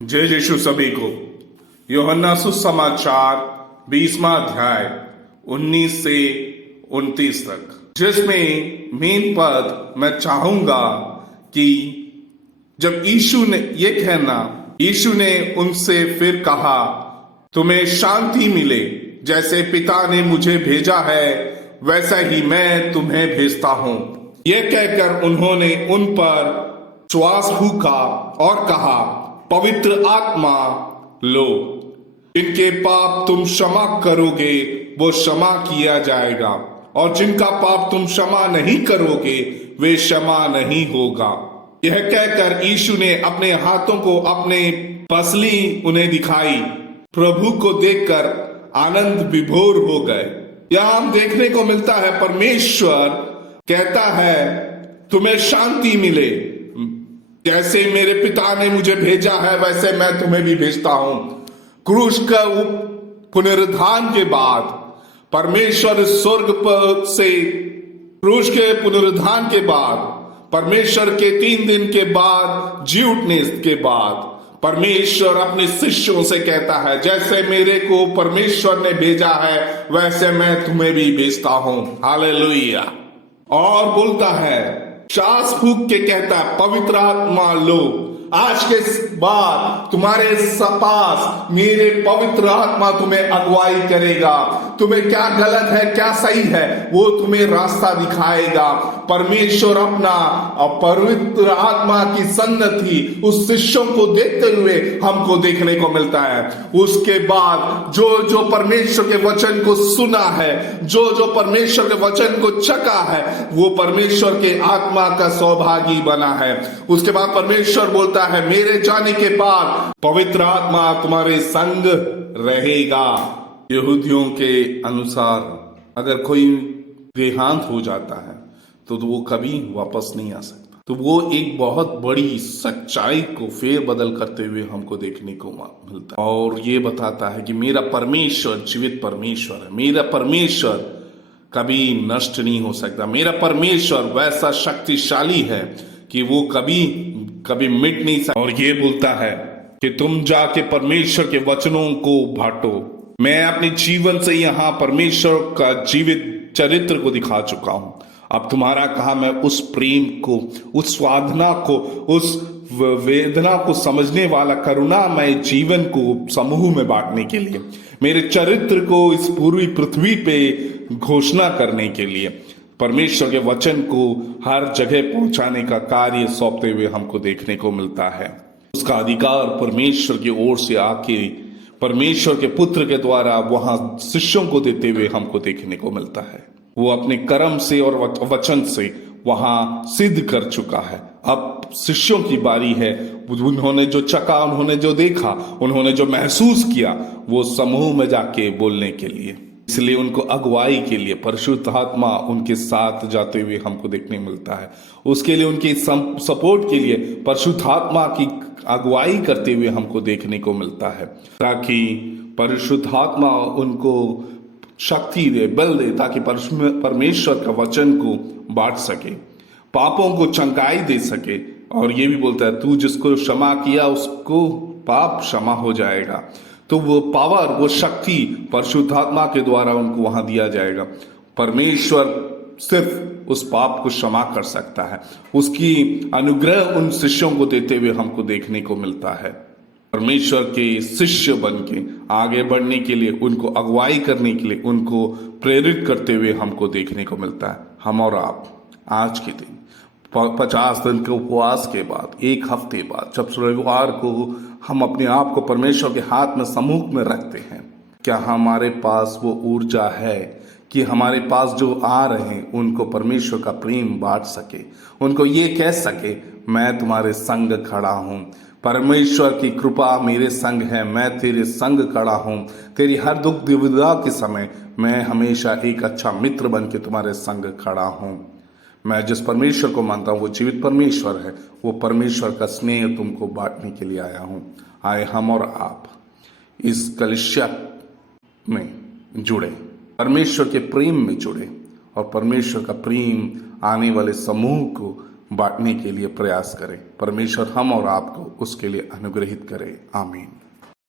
जय यीशु सभी को। यूहन्ना सुसमाचार 20वां अध्याय 19 से 29 तक, जिसमें मेन पद मैं चाहूंगा कि जब यीशु ने ये कहना, यीशु ने उनसे फिर कहा, तुम्हें शांति मिले, जैसे पिता ने मुझे भेजा है वैसा ही मैं तुम्हें भेजता हूं। यह कहकर उन्होंने उन पर श्वास फूंका और कहा, पवित्र आत्मा लो। जिनके पाप तुम क्षमा करोगे वो क्षमा किया जाएगा, और जिनका पाप तुम क्षमा नहीं करोगे वे क्षमा नहीं होगा। यह कहकर यीशु ने अपने हाथों को अपने पसली उन्हें दिखाई। प्रभु को देखकर आनंद विभोर हो गए। यह हम देखने को मिलता है, परमेश्वर कहता है तुम्हें शांति मिले, जैसे मेरे पिता ने मुझे भेजा है वैसे मैं तुम्हें भी भेजता हूं। क्रूस का पुनरुत्थान के बाद परमेश्वर स्वर्ग पर से, क्रूस के पुनरुत्थान के बाद, परमेश्वर के 3 दिन के बाद, जी उठने के बाद परमेश्वर अपने शिष्यों से कहता है, जैसे मेरे को परमेश्वर ने भेजा है वैसे मैं तुम्हें भी भेजता हूं। हालेलुया। और बोलता है, श्वास फूंक के कहता है, पवित्र आत्मा लो। आज के बाद तुम्हारे पास मेरे पवित्र आत्मा तुम्हें अगुवाई करेगा। तुम्हें क्या गलत है क्या सही है वो तुम्हें रास्ता दिखाएगा। परमेश्वर अपना पवित्र आत्मा की सन्नति उस शिष्यों को देखते हुए हमको देखने को मिलता है। उसके बाद जो जो परमेश्वर के वचन को सुना है, जो जो परमेश्वर के वचन को चखा है, वो परमेश्वर के आत्मा का सौभागी बना है। उसके बाद परमेश्वर बोलता है, मेरे जाने के बाद पवित्र आत्मा तुम्हारे संग रहेगा। यहूदियों के अनुसार अगर कोई देहांत हो जाता है तो वो कभी वापस नहीं आ सकता। तो वो एक बहुत बड़ी सच्चाई को फेर बदल करते हुए हमको देखने को मिलता है, और ये बताता है कि मेरा परमेश्वर जीवित परमेश्वर है। मेरा परमेश्वर कभी नष्ट नहीं हो सकता। मेरा परमेश्वर वैसा शक्तिशाली है कि वो कभी कभी मिट नहीं सकता। और ये बोलता है कि तुम जाके परमेश्वर के वचनों को बांटो। मैं अपने जीवन से यहाँ परमेश्वर का जीवित चरित्र को दिखा चुका हूं। अब तुम्हारा कहा मैं उस प्रेम को, उस साधना को, उस वेदना को समझने वाला करुणामय जीवन को समूह में बांटने के लिए, मेरे चरित्र को इस पूरी पृथ्वी पे घोषणा करने के लिए परमेश्वर के वचन को हर जगह पहुंचाने का कार्य सौंपते हुए हमको देखने को मिलता है। उसका अधिकार परमेश्वर की ओर से आके परमेश्वर के पुत्र के द्वारा वहां शिष्यों को देते हुए हमको देखने को मिलता है। वो अपने कर्म से और वचन से वहां सिद्ध कर चुका है। अब शिष्यों की बारी है। उन्होंने जो चखा, उन्होंने जो देखा, उन्होंने जो महसूस किया, वो समूह में जाके बोलने के लिए, इसलिए उनको अगुवाई के लिए परिशुद्ध आत्मा उनके साथ जाते हुए हमको देखने मिलता है। उसके लिए, उनके सपोर्ट के लिए परिशुद्ध आत्मा की अगुवाई करते हुए हमको देखने को मिलता है, ताकि परिशुद्ध आत्मा उनको शक्ति दे, बल दे, ताकि परमेश्वर का वचन को बांट सके, पापों को चंगाई दे सके। और ये भी बोलता है, तू जिसको क्षमा किया उसको पाप क्षमा हो जाएगा। तो वो पावर, वो शक्ति परिशुद्धात्मा के द्वारा उनको वहां दिया जाएगा। परमेश्वर सिर्फ उस पाप को क्षमा कर सकता है। उसकी अनुग्रह उन शिष्यों को देते हुए हमको देखने को मिलता है। परमेश्वर के शिष्य बन के आगे बढ़ने के लिए, उनको अगुवाई करने के लिए, उनको प्रेरित करते हुए हमको देखने को मिलता है। हम और आप आज के दिन 50 दिन के उपवास के बाद, 1 हफ्ते बाद, जब रविवार को हम अपने आप को परमेश्वर के हाथ में सम्मुख में रखते हैं, क्या हमारे पास वो ऊर्जा है कि हमारे पास जो आ रहे हैं उनको परमेश्वर का प्रेम बांट सके, उनको ये कह सके, मैं तुम्हारे संग खड़ा हूं, परमेश्वर की कृपा मेरे संग है, मैं तेरे संग खड़ा हूं, तेरी हर दुख दुविधा के समय मैं हमेशा एक अच्छा मित्र बन के तुम्हारे संग खड़ा हूं। मैं जिस परमेश्वर को मानता हूं वो जीवित परमेश्वर है। वो परमेश्वर का स्नेह तुमको बांटने के लिए आया हूं। आए हम और आप इस कलिसिया में जुड़े, परमेश्वर के प्रेम में जुड़े, और परमेश्वर का प्रेम आने वाले समूह को बांटने के लिए प्रयास करें। परमेश्वर हम और आपको उसके लिए अनुग्रहित करे। आमीन।